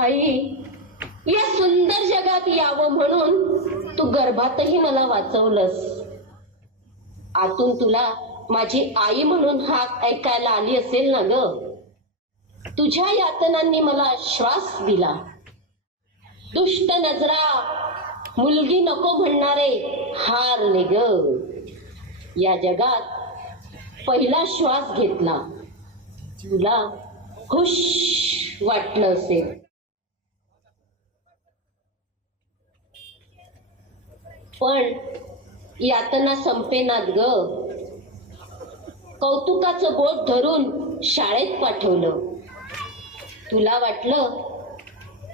आई, या सुंदर जगात यावं म्हणून तू गर्भातही मला वाचवलंस. आतून तुला माझी आई म्हणून हाक ऐकायला आली असेल ना ग. तुझ्या यातनांनी मला श्वास दिला. दुष्ट नजरा, मुलगी नको म्हणणारे हारले ग. या जगात पहिला श्वास घेतला, तुला खुश वाटलं असेल. पण यातना संपेनात ग. कौतुकाचं बोट धरून शाळेत पाठवलं. तुला वाटलं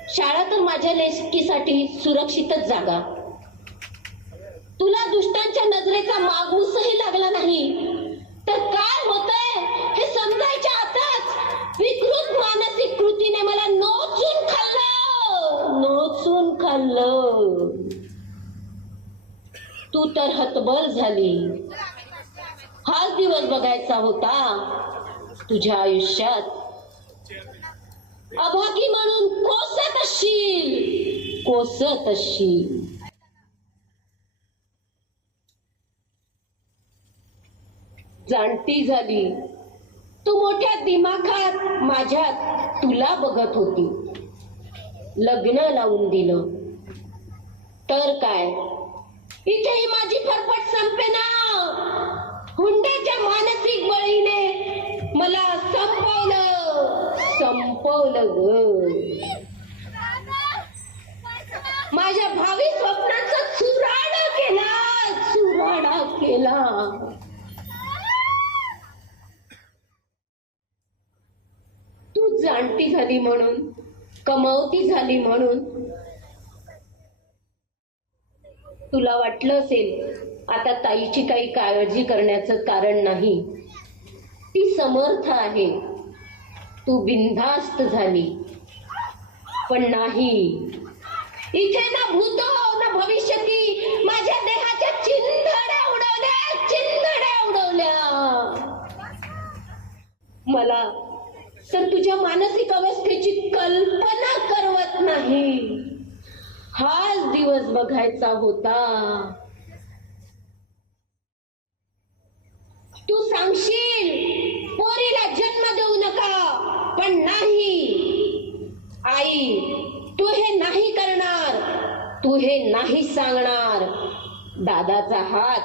शाळा तर माझ्या लेकीसाठी सुरक्षितच जागा. तुला दुष्टांच्या नजरेचा मागूसही लागला नाही. तर काय होतंय हे समजायच्या आताच विकृत मानसिक कृतीने मला नोचून खाल्लं. तू तर हतबल झाली. हाच दिवस बघायचा होता तुझ्या आयुष्यात. अभागी म्हणून कोसत असशील. जाणती झाली तू मोठ्या दिमाखात माझ्यात तुला बघत होती. लग्न लावून दिलं तर काय, इथेही माझी फरफट संपेना. हुंड्याच्या मानसिक बळीने मला संपवलं ग. माझ्या भावी स्वप्नाचा चुराडा केला. तू जाणती झाली म्हणून, कमावती झाली म्हणून तुला वाटलं असेल आता ताईची काही काळजी करण्याचं कारण नाही. ती समर्थ आहे, तू बिनधास्त झाली. पण नाही, इथे ना भूत ना भविष्यती माझ्या देहाच्या चिंधड्या उडवल्या. मला तर तुझ्या मानसिक अवस्थेची कल्पना करवत नाही. हाच दिवस बघायचा होता. तू सांगशील पोरीला जन्म देऊ नका, पण नाही आई, तू हे नाही करणार, तू हे नाही सांगणार. दादाचा हात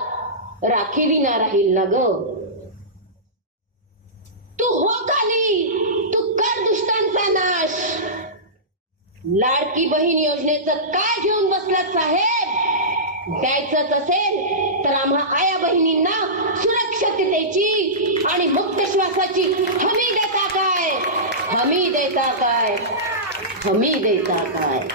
राखीविना राहील ना ग. तू हो खाली, तू कर दुष्टांचा नाश. लाडकी बहीण योजनेचं काय घेऊन बसलात साहेब? द्यायचंच असेल तर आम्हा आया बहिणींना सुरक्षिततेची आणि मुक्त श्वासाची हमी देता काय?